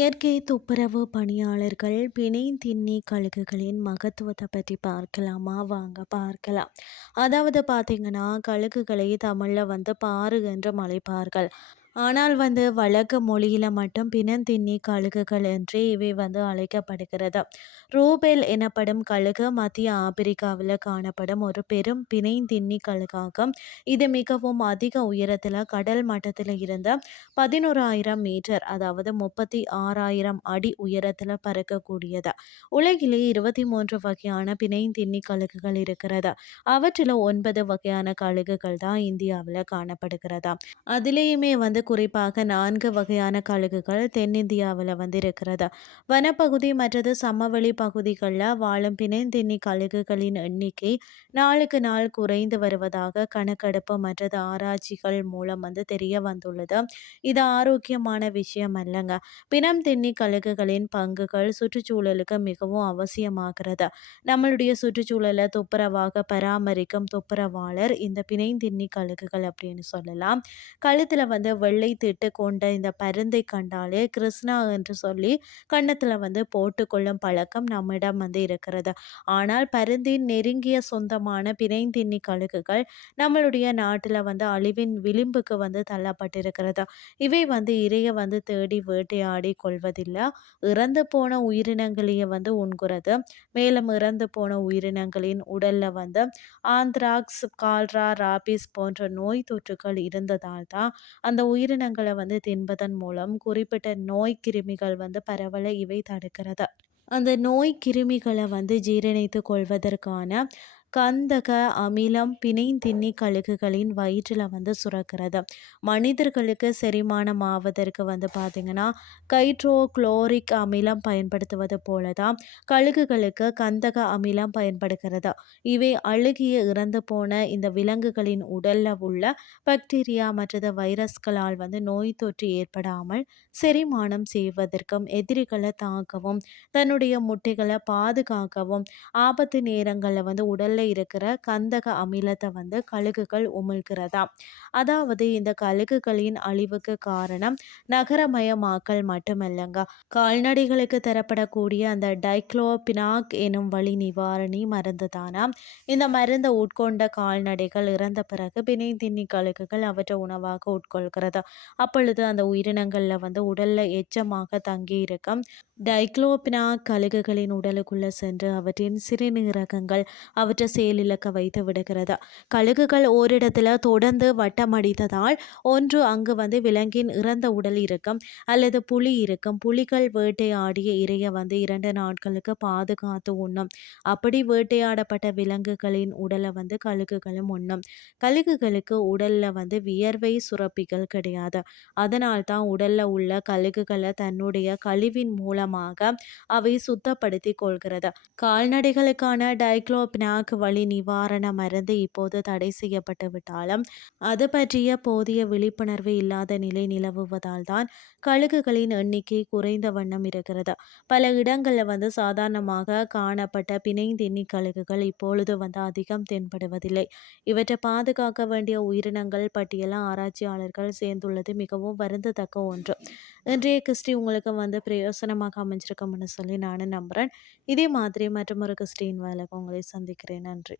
இயற்கை துப்புரவு பணியாளர்கள் பிணை திண்ணி கழுகுகளின் மகத்துவத்தை பற்றி பார்க்கலாமா? வாங்க பார்க்கலாம். அதாவது பார்த்தீங்கன்னா கழுகுகளை தமிழில் வந்து பாரு என்று மலைப்பார்கள். ஆனால் வந்து வழக்கு மொழியில் மட்டும் பிணந்தின்னி கழுகுகள் என்று இவை வந்து அழைக்கப்படுகிறது. ரூபெல் எனப்படும் கழுகு மத்திய ஆப்பிரிக்காவில் காணப்படும் ஒரு பெரும் பிணைந்தின்னி கழுகாகும். இது மிகவும் அதிக உயரத்தில் கடல் மட்டத்தில் இருந்த பதினோராயிரம் மீட்டர் அதாவது முப்பத்தி ஆறாயிரம் அடி உயரத்தில் பறக்கக்கூடியது. உலகிலே இருபத்தி மூன்று வகையான பிணைந்தின்னி கழுகுகள் இருக்கிறது. அவற்றில் ஒன்பது வகையான கழுகுகள் தான் இந்தியாவில் காணப்படுகிறதா. அதிலேயுமே வந்து குறிப்பாக நான்கு வகையான கழுகுகள் தென்னிந்தியாவில் வந்து இருக்கிறது வனப்பகுதி மற்றது சமவெளி பகுதிகளில் வாழும் பிணைந்தின்னி கழுகுகளின் எண்ணிக்கை நாளுக்கு நாள் குறைந்து வருவதாக கணக்கெடுப்பு மற்றது ஆராய்ச்சிகள் மூலம் வந்து தெரிய வந்துள்ளது இது ஆரோக்கியமான விஷயம் அல்லங்க. பிணம் தின்னி கழுகுகளின் பங்குகள் சுற்றுச்சூழலுக்கு மிகவும் அவசியமாகிறது. நம்மளுடைய சுற்றுச்சூழலை துப்புரவாக பராமரிக்கும் துப்புரவாளர் இந்த பிணைந்தின்னி கழுகுகள் அப்படின்னு சொல்லலாம். கழுத்தில் வந்து வெள்ளை திட்டு கொண்ட இந்த பருந்தை கண்டாலே கிருஷ்ணா என்று சொல்லி கன்னத்தில் வந்து போட்டுக்கொள்ளும் பழக்கம் நம்மிடம் வந்து இருக்கிறது. ஆனால் பருந்தின் நெருங்கிய சொந்தமான பிணைந்தின்னி கழுகுகள் நம்மளுடைய நாட்டில் வந்து அழிவின் விளிம்புக்கு வந்து தள்ளப்பட்டிருக்கிறது. இவை வந்து இறைய வந்து தேடி வேட்டையாடி கொள்வதில்லை. இறந்து போன உயிரினங்களையே வந்து உண்கிறது. மேலும் இறந்து போன உயிரினங்களின் உடலில் வந்து ஆந்த்ராக்ஸ் கால்ரா ராபிஸ் போன்ற நோய் தொற்றுகள் இருந்ததால் தான் அந்த உயிரினங்களை வந்து தின்பதன் மூலம் குறிப்பிட்ட நோய் கிருமிகள் வந்து பரவல இவை தடுக்கிறது? அந்த நோய் கிருமிகளை வந்து ஜீரணித்து கொள்வதற்கான கந்தக அமிலம் பிணைந்தின்னி கழுகுகளின் வயிற்றில் வந்து சுரக்கிறது. மனிதர்களுக்கு செரிமானம் ஆவதற்கு வந்து பார்த்திங்கன்னா கைட்ரோக்ளோரிக் அமிலம் பயன்படுத்துவது போல தான் கழுகுகளுக்கு கந்தக அமிலம் பயன்படுகிறது. இவை அழுகிய இறந்து போன இந்த விலங்குகளின் உடலில் உள்ள பாக்டீரியா மற்றது வைரஸ்களால் வந்து நோய் தொற்று ஏற்படாமல் செரிமானம் செய்வதற்கும் எதிரிகளை தாக்கவும் தன்னுடைய முட்டைகளை பாதுகாக்கவும் ஆபத்து நேரங்களில் வந்து உடலில் இருக்கிற கந்தக அமிலத்தை வந்து கழுகுகள் உமிழ்கிறதா அதாவது இந்த கழுகுகளின் அழிவுக்கு காரணம் நகரமயமாக்கல் மட்டுமல்லங்க. கால்நடைகளுக்கு தரப்படக்கூடிய அந்த டைக்ளோபினாக் எனும் வழி நிவாரணி மருந்து தானாம். இந்த மருந்தை உட்கொண்ட கால்நடைகள் இறந்த பிறகு பிணை திண்ணி கழுகுகள் அவற்றை உணவாக உட்கொள்கிறது. அப்பொழுது அந்த உயிரினங்களில் வந்து உடலில் எச்சமாக தங்கி இருக்கும் டைக்ளோபினா கழுகுகளின் உடலுக்குள்ளே சென்று அவற்றின் சிறுநீரகங்கள் அவற்றை செயலிழக்க வைத்து விடுகிறது. கழுகுகள் ஓரிடத்தில் தொடர்ந்து வட்டமடித்ததால் ஒன்று அங்கு வந்து விலங்கின் இறந்த உடல் இருக்கும் அல்லது புலி இருக்கும். புலிகள் வேட்டையாடிய இறைய வந்து இரண்டு நாட்களுக்கு பாதுகாத்து உண்ணும். அப்படி வேட்டையாடப்பட்ட விலங்குகளின் உடலை வந்து கழுகுகளும் உண்ணும். கழுகுகளுக்கு உடல்ல வந்து வியர்வை சுரப்பிகள் கிடையாது. அதனால் தான் உடல்ல உள்ள கழுகுகளை தன்னுடைய கழிவின் மூலமாக அவை சுத்தப்படுத்தி கொள்கிறது. கால்நடைகளுக்கான டைக்ளோபினாக் வழி நிவாரண மருந்து இப்போது தடை செய்யப்பட்டு விட்டாலும் அது பற்றிய போதிய விழிப்புணர்வு இல்லாத நிலை நிலவுவதால் தான் கழுகுகளின் எண்ணிக்கை குறைந்த வண்ணம் இருக்கிறது. பல இடங்களில் வந்து சாதாரணமாக காணப்பட்ட பிணைந்தின்னி கழுகுகள் இப்பொழுது வந்து அதிகம் தென்படுவதில்லை. இவற்றை பாதுகாக்க வேண்டிய உயிரினங்கள் பட்டியல ஆராய்ச்சியாளர்கள் சேர்ந்துள்ளது மிகவும் வருந்தத்தக்க ஒன்று. இன்றைய கிறிஸ்டி உங்களுக்கு வந்து பிரயோசனமாக அமைஞ்சிருக்கும்னு சொல்லி நானும் நம்புகிறேன் இதே மாதிரி மற்றும் ஒரு கிறிஸ்டின் வேலைக்கு உங்களை சந்திக்கிறேன். நன்றி